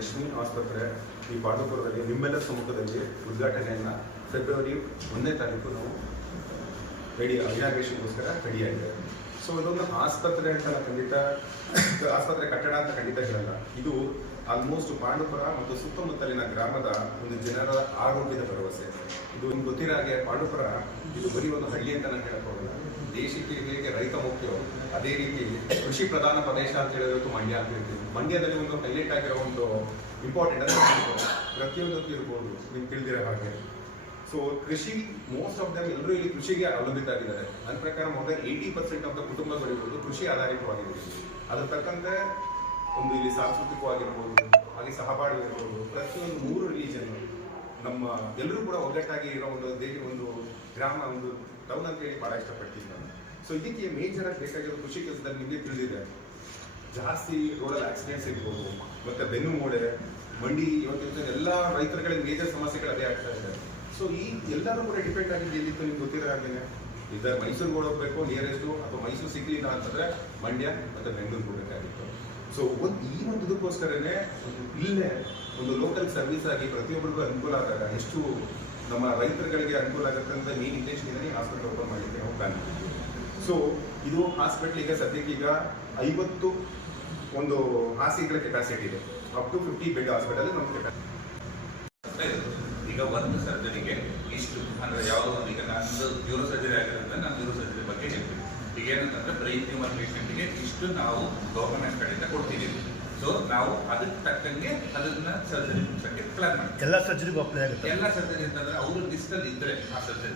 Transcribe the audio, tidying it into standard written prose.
ಲಕ್ಷ್ಮೀ ಆಸ್ಪತ್ರೆ ಈ ಪಾಂಡವಪುರದಲ್ಲಿ ನಿಮ್ಮೆಲ್ಲರ ಸಮ್ಮುಖದಲ್ಲಿ ಉದ್ಘಾಟನೆಯನ್ನು ಫೆಬ್ರವರಿ 1ನೇ ತಾರೀಕು ನಾವು ಇನಾಗ್ರೇಷನ್ಗೋಸ್ಕರ ರೆಡಿಯಾಗಿದೆ. ಸೊ ಇದೊಂದು ಆಸ್ಪತ್ರೆ ಅಂತ ಖಂಡಿತ ಆಸ್ಪತ್ರೆ ಕಟ್ಟಡ ಅಂತ ಖಂಡಿತ ಹೇಳಲ್ಲ. ಇದು ಆಲ್ಮೋಸ್ಟ್ ಪಾಂಡವಪುರ ಮತ್ತು ಸುತ್ತಮುತ್ತಲಿನ ಗ್ರಾಮದ ಒಂದು ಜನರ ಆರೋಗ್ಯದ ಭರವಸೆ. ಇದು ನಿಮ್ಗೆ ಗೊತ್ತಿರೋ ಹಾಗೆ ಪಾಂಡವಪುರ ಇದು ಬರೀ ಒಂದು ಹಳ್ಳಿ ಅಂತ ನಾನು ಹೇಳಕ್ ಹೋಗಲ್ಲ. ದೇಶಕ್ಕೆ ಹೇಗೆ ರೈತ ಮುಖ್ಯವೋ ಅದೇ ರೀತಿ ಕೃಷಿ ಪ್ರಧಾನ ಪ್ರದೇಶ ಅಂತ ಹೇಳಿರೋದು ಮಂಡ್ಯ ಅಂತ ಹೇಳ್ತೀವಿ. ಮಂಡ್ಯದಲ್ಲಿ ಒಂದು ಹೈಲೈಟ್ ಆಗಿರೋ ಒಂದು ಇಂಪಾರ್ಟೆಂಟ್ ಅಂತ ಪ್ರತಿಯೊಂದಕ್ಕೂ ಇರ್ಬೋದು ನಿಮ್ಗೆ ತಿಳಿದಿರೋ ಹಾಗೆ. ಸೊ ಕೃಷಿ ಮೋಸ್ಟ್ ಆಫ್ ದಮ್ ಎಲ್ಲರೂ ಇಲ್ಲಿ ಕೃಷಿಗೆ ಅವಲಂಬಿತ ಆಗಿದ್ದಾರೆ. ನನ್ನ ಪ್ರಕಾರ ಮೋರ್ ದನ್ 80% ಆಫ್ ದ ಕುಟುಂಬಗಳಿರ್ಬೋದು ಕೃಷಿ ಆಧಾರಿತವಾಗಿದೆ. ಅದ್ರ ತಕ್ಕಂತೆ ಒಂದು ಇಲ್ಲಿ ಸಾಂಸ್ಕೃತಿಕವಾಗಿರ್ಬೋದು, ಅಲ್ಲಿ ಸಹಬಾಳ್ವೆ ಇರ್ಬೋದು, ಪ್ರತಿಯೊಂದು 3 ರಿಲಿಜನ್ ನಮ್ಮ ಎಲ್ಲರೂ ಕೂಡ ಒಗ್ಗಟ್ಟಾಗಿ ಇರೋ ಒಂದು ಒಂದು ಗ್ರಾಮ, ಒಂದು ಟೌನ್ ಅಂತ ಹೇಳಿ ಭಾಳ ಇಷ್ಟಪಡ್ತೀನಿ ನಾನು. ಸೊ ಇದಕ್ಕೆ ಮೇಜರ್ ಆಗಿ ಬೇಕಾಗಿರೋ ಕೃಷಿ ಕೆಲಸದಲ್ಲಿ ನಿಮಗೆ ತಿಳಿದಿದೆ, ಜಾಸ್ತಿ ರೋಡಲ್ಲಿ ಆಕ್ಸಿಡೆಂಟ್ಸ್ ಇರ್ಬೋದು, ಮತ್ತೆ ಬೆನ್ನು ಮೂಳೆ, ಮಂಡಿ, ಇವತ್ತು ಎಲ್ಲ ರೈತರುಗಳಿಗೆ ಮೇಜರ್ ಸಮಸ್ಯೆಗಳು ಅದೇ ಆಗ್ತಾ ಇದೆ. ಸೊ ಈ ಎಲ್ಲರೂ ಕೂಡ ಡಿಪೆಂಡ್ ಆಗಿದ್ದು ಎಲ್ಲಿತ್ತು ನಿಮ್ಗೆ ಗೊತ್ತಿರೋ ಹಾಗೇನೆ. ಇದ್ದಾರೆ ಮೈಸೂರಿಗೆ ಹೋಗ್ಬೇಕು ನಿಯರೆಸ್ಟು, ಅಥವಾ ಮೈಸೂರು ಸಿಗ್ಲಿಲ್ಲ ಅಂತಂದ್ರೆ ಮಂಡ್ಯ ಮತ್ತೆ ಬೆಂಗಳೂರು ಹೋಗಬೇಕಾಗಿತ್ತು. ಸೊ ಈ ಒಂದು ಇದಕ್ಕೋಸ್ಕರನೇ ಇಲ್ಲೇ ಒಂದು ಲೋಕಲ್ ಸರ್ವಿಸ್ ಆಗಿ ಪ್ರತಿಯೊಬ್ಬರಿಗೂ ಅನುಕೂಲ ಆದಾಗ ಎಷ್ಟು ನಮ್ಮ ರೈತರುಗಳಿಗೆ ಅನುಕೂಲ ಆಗುತ್ತೆ ಅಂತ ಮೇನ್ ಇಂಟೆನ್ಷನ್ ಹಾಸ್ಪಿಟಲ್ ಓಪನ್ ಮಾಡಲಿಕ್ಕೆ ನಾವು ಪ್ಲಾನ್ ಮಾಡಿದ್ವಿ. ಸೊ ಇದು ಹಾಸ್ಪಿಟಲ್ ಈಗ ಸದ್ಯಕ್ಕೆ ಈಗ 50 ಒಂದು ಹಾಸಿಗೆಗಳ ಕೆಪಾಸಿಟಿ ಇದೆ. ಅಪ್ ಟು 50 ಬೆಡ್ ಹಾಸ್ಪಿಟಲ್ ನಮ್ಮ ಕೆಪಾಸಿಟಿ. ಈಗ ಒಂದು ಸರ್ಜರಿಗೆ ಇಷ್ಟು ಅಂದ್ರೆ ಯಾವುದೋ ಒಂದು, ಈಗ ನಾನು ನ್ಯೂರೋ ಸರ್ಜರಿ ಆಗಿರೋದ್ರಿಂದ ನಾನು ನ್ಯೂರೋ ಸರ್ಜರಿ ಬಗ್ಗೆ ಹೇಳ್ತೀನಿ. ಈಗ ಏನಂತಂದ್ರೆ ಬ್ರೈನ್ ಟ್ಯೂಮರ್ ಪೇಷಂಟ್ಗೆ ಇಷ್ಟು ನಾವು ಗವರ್ಮೆಂಟ್ ಕಡೆಯಿಂದ ಕೊಡ್ತಿದ್ದೀವಿ. ಸೊ ನಾವು ಅದಕ್ಕೆ ತಕ್ಕಂಗೆ ಅದನ್ನ ಸರ್ಜರಿ ಮುಗಿಸಕ್ಕೆ ಪ್ಲಾನ್ ಮಾಡ್ತೀವಿ. ಎಲ್ಲ ಸರ್ಜರಿಗೂ ಅಪ್ಲೈ ಆಗುತ್ತೆ. ಎಲ್ಲ ಸರ್ಜರಿ ಅಂತಂದ್ರೆ ಅವರು ಲಿಸ್ಟ್ ಅಲ್ಲಿ ಇದ್ರೆ ಆ ಸರ್ಜರಿ